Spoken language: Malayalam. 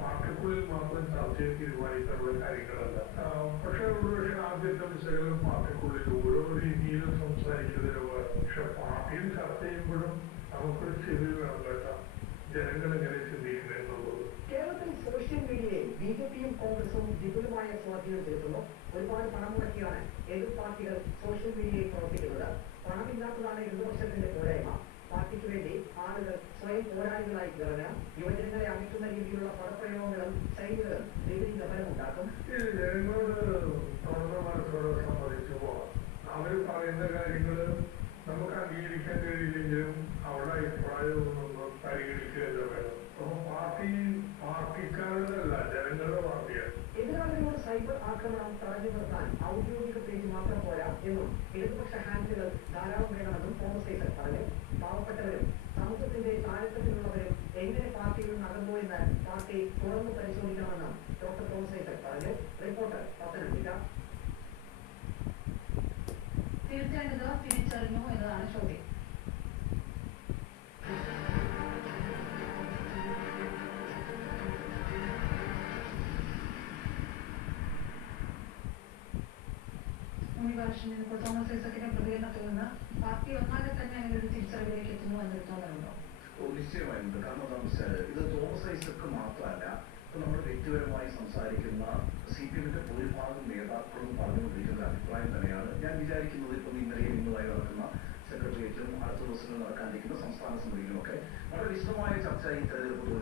പാർട്ടിക്കുള്ളിൽ മാത്രം ചർച്ചയിൽ തീരുമാനിക്കാനുള്ള കാര്യങ്ങളല്ല. പക്ഷേ ഒരുപക്ഷെ ആദ്യത്തെ വിഷയങ്ങളും പാർട്ടിക്കുള്ളിൽ ഓരോ രീതിയിലും സംസാരിക്കുന്നതിന് പക്ഷെ പാർട്ടിയിൽ ചർച്ച ചെയ്യുമ്പോഴും നമുക്കൊരു ചെവി വേണം കേട്ടോ, ജനങ്ങൾ എങ്ങനെ ചിന്തിക്കുന്നത് എന്നുള്ളത്. കേരളത്തിൽ സോഷ്യൽ മീഡിയയിൽ ബിജെപിയും കോൺഗ്രസും വിപുലമായ സ്വാധീനം ചെലുത്തുന്നു. ഒരുപാട് പണം മുടക്കിയാണ് എതിർ പാർട്ടികൾ സോഷ്യൽ മീഡിയയിൽ പ്രവർത്തിക്കുന്നത്. പണമില്ലാത്തതാണ് ഇടതുപക്ഷത്തിന്റെ പോരായ്മ. പാർട്ടിക്ക് വേണ്ടി ആളുകൾ സ്വയം പോരാളികളായി ഇറങ്ങണം. യുവജനങ്ങളെ അകറ്റുന്ന രീതിയിലുള്ള പദപ്രയോഗങ്ങളും ശൈലികളും വിപരീത ഫലമുണ്ടാക്കും. ജനങ്ങളോട് തുറന്ന മനസ്സോടെ സമ്മതിച്ചു പോവാം. അവർ പറയുന്ന കാര്യങ്ങൾ നമുക്ക് അംഗീകരിക്കാൻ കഴിയില്ലെങ്കിലും അവരുടെ അഭിപ്രായമൊന്നും പരിഗണിക്കുകയല്ല വേണം. അപ്പൊ പാർട്ടിക്കാരുടേതല്ല, ജനങ്ങളുടെ പാർട്ടിയാണ്. എതിരാളികളോട് സൈബർ ആക്രമണം തടഞ്ഞു നിർത്താൻ ഔദ്യോഗിക പേജ് മാത്രം പോരാ എന്നും ഇടതുപക്ഷ ഹാൻഡിലുകൾ ധാരാളം വേണമെന്നും തോമസ് ഐസക് പറഞ്ഞു. പാവപ്പെട്ടവരും സമൂഹത്തിന്റെ താഴെത്തട്ടിലുള്ളവരും എങ്ങനെ പാർട്ടിയിൽ നടന്നു എന്ന് പാർട്ടി തുറന്നു പരിശോധിക്കണമെന്നും ഡോക്ടർ തോമസ് ഐസക് പറഞ്ഞു. റിപ്പോർട്ടർ പത്തനംതിട്ട. തിരിച്ചറിഞ്ഞത് തിരിച്ചറിഞ്ഞു എന്നതാണ് ചോദ്യം. ഉണ്ണിഭാഷന് ഇപ്പോൾ തോമസ് ഐസക്കിന്റെ പ്രതികരണത്തിൽ നിന്ന് പാർട്ടി ഒന്നാകെ തന്നെ അങ്ങനെ ഒരു തിരിച്ചറിവിലേക്ക് എത്തുന്നു എന്നൊരു തോന്നലുണ്ടോ? നിശ്ചയമായിട്ടുണ്ട്. കാരണം എന്താണെന്ന് വെച്ചാൽ ഇത് തോമസ് ഐസക്ക് മാത്രമല്ല, ഇപ്പൊ നമ്മൾ വ്യക്തിപരമായി സംസാരിക്കുന്ന CPM-ന്റെ ഭൂരിഭാഗം നേതാക്കളും പറഞ്ഞുകൊണ്ടിരിക്കുന്ന അഭിപ്രായം തന്നെയാണ്. ഞാൻ വിചാരിക്കുന്നത് ഇപ്പം ഇന്നലെയും ഇന്നുമായി നടക്കുന്ന സെക്രട്ടേറിയറ്റിലും അടുത്ത ദിവസങ്ങളിൽ നടക്കാനിരിക്കുന്ന സംസ്ഥാന സമിതിയിലുമൊക്കെ വളരെ വിശദമായ ചർച്ച ഈ തെരഞ്ഞെടുപ്പ് തോൽവി